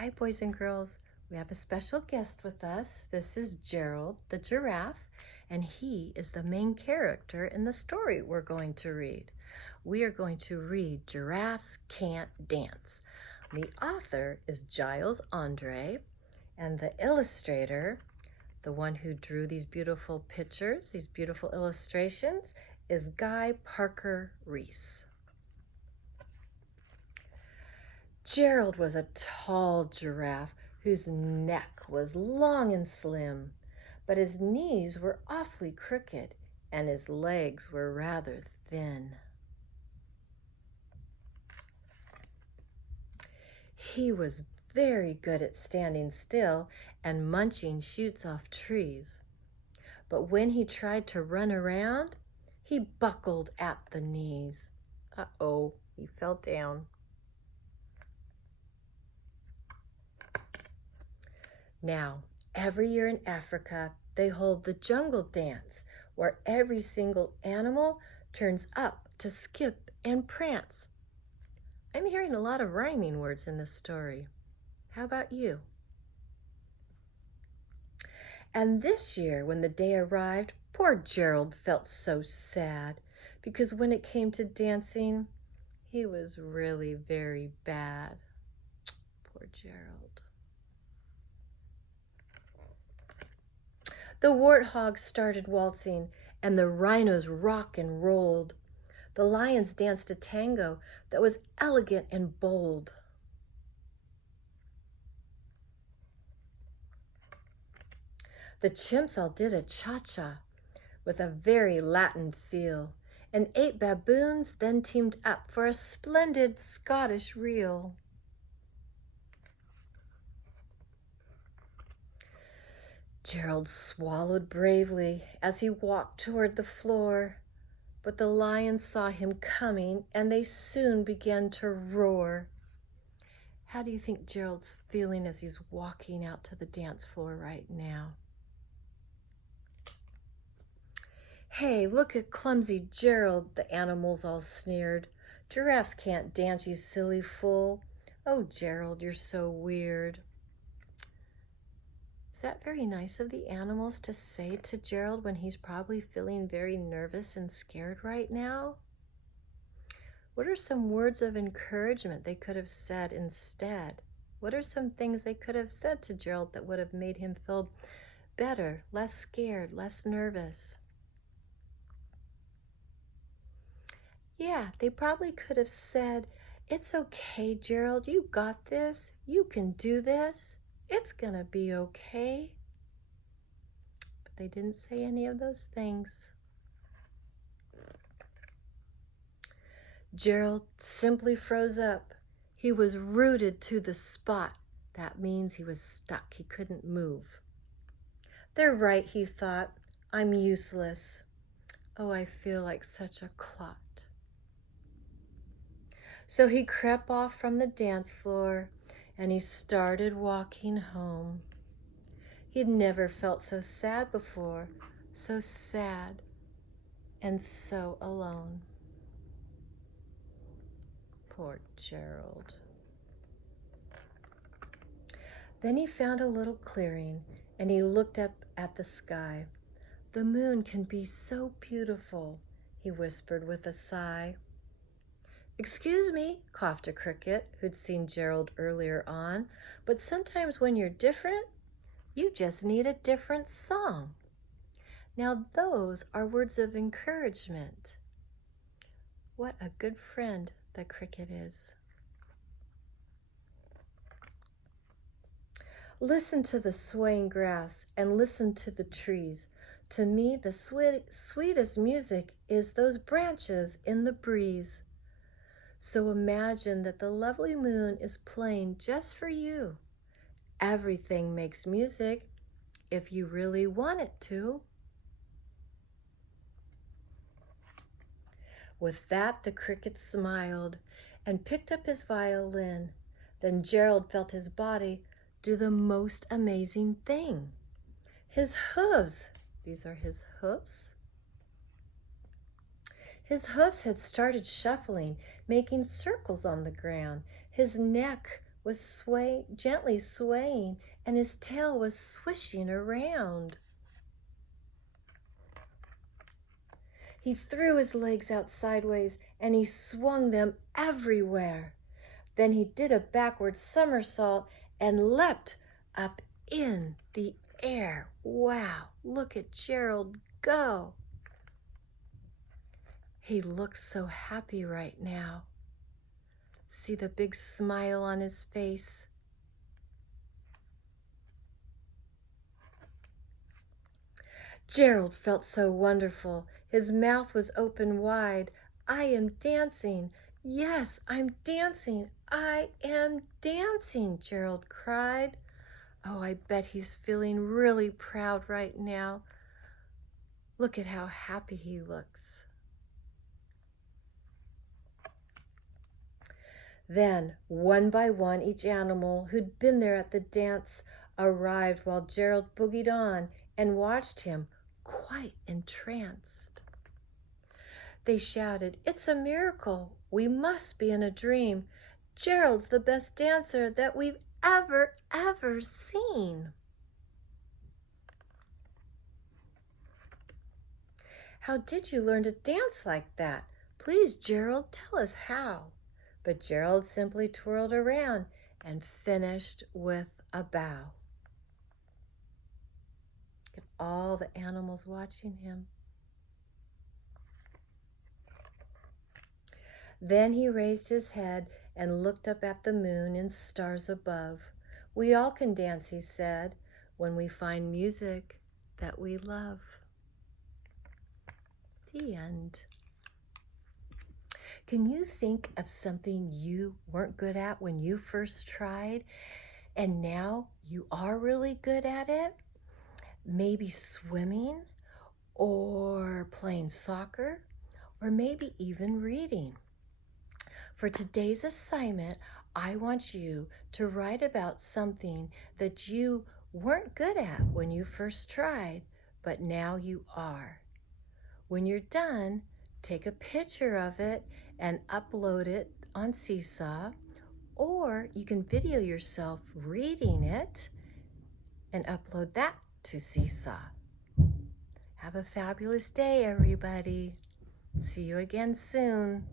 Hi, boys and girls. We have a special guest with us. This is Gerald the giraffe, and he is the main character in the story we're going to read. We are going to read Giraffes Can't Dance. The author is Giles Andre, and the illustrator, the one who drew these beautiful pictures, these beautiful illustrations, is Guy Parker Reese. Gerald was a tall giraffe whose neck was long and slim, but his knees were awfully crooked and his legs were rather thin. He was very good at standing still and munching shoots off trees, but when he tried to run around, he buckled at the knees. Uh-oh, he fell down. Now, every year in Africa, they hold the jungle dance, where every single animal turns up to skip and prance. I'm hearing a lot of rhyming words in this story. How about you? And this year, when the day arrived, poor Gerald felt so sad, because when it came to dancing, he was really very bad. Poor Gerald. The warthogs started waltzing, and the rhinos rocked and rolled. The lions danced a tango that was elegant and bold. The chimps all did a cha-cha with a very Latin feel, and 8 baboons then teamed up for a splendid Scottish reel. Gerald swallowed bravely as he walked toward the floor, but the lions saw him coming and they soon began to roar. How do you think Gerald's feeling as he's walking out to the dance floor right now? Hey, look at clumsy Gerald, the animals all sneered. Giraffes can't dance, you silly fool. Oh, Gerald, you're so weird. Is that very nice of the animals to say to Gerald when he's probably feeling very nervous and scared right now? What are some words of encouragement they could have said instead? What are some things they could have said to Gerald that would have made him feel better, less scared, less nervous? Yeah, they probably could have said, "It's okay, Gerald, you got this. You can do this. It's gonna be okay." But they didn't say any of those things. Gerald simply froze up. He was rooted to the spot. That means he was stuck. He couldn't move. They're right, he thought. I'm useless. Oh, I feel like such a clot. So he crept off from the dance floor and he started walking home. He'd never felt so sad before, so sad and so alone. Poor Gerald. Then he found a little clearing and he looked up at the sky. The moon can be so beautiful, he whispered with a sigh. Excuse me, coughed a cricket who'd seen Gerald earlier on, but sometimes when you're different, you just need a different song. Now those are words of encouragement. What a good friend the cricket is. Listen to the swaying grass and listen to the trees. To me, the sweetest music is those branches in the breeze. So imagine that the lovely moon is playing just for you. Everything makes music if you really want it to. With that, the cricket smiled and picked up his violin. Then Gerald felt his body do the most amazing thing. His hooves, these are his hoofs. His hoofs had started shuffling, making circles on the ground. His neck was gently swaying, and his tail was swishing around. He threw his legs out sideways, and he swung them everywhere. Then he did a backward somersault and leapt up in the air. Wow, look at Gerald go. He looks so happy right now. See the big smile on his face? Gerald felt so wonderful. His mouth was open wide. I am dancing. Yes, I'm dancing. I am dancing, Gerald cried. Oh, I bet he's feeling really proud right now. Look at how happy he looks. Then, one by one, each animal who'd been there at the dance arrived while Gerald boogied on and watched him, quite entranced. They shouted, "It's a miracle. We must be in a dream. Gerald's the best dancer that we've ever seen." "How did you learn to dance like that? Please, Gerald, tell us how." But Gerald simply twirled around and finished with a bow. Look at all the animals watching him. Then he raised his head and looked up at the moon and stars above. "We all can dance," he said, "when we find music that we love." The end. Can you think of something you weren't good at when you first tried, and now you are really good at it? Maybe swimming, or playing soccer, or maybe even reading. For today's assignment, I want you to write about something that you weren't good at when you first tried, but now you are. When you're done, take a picture of it and upload it on Seesaw, or you can video yourself reading it and upload that to Seesaw. Have a fabulous day, everybody. See you again soon.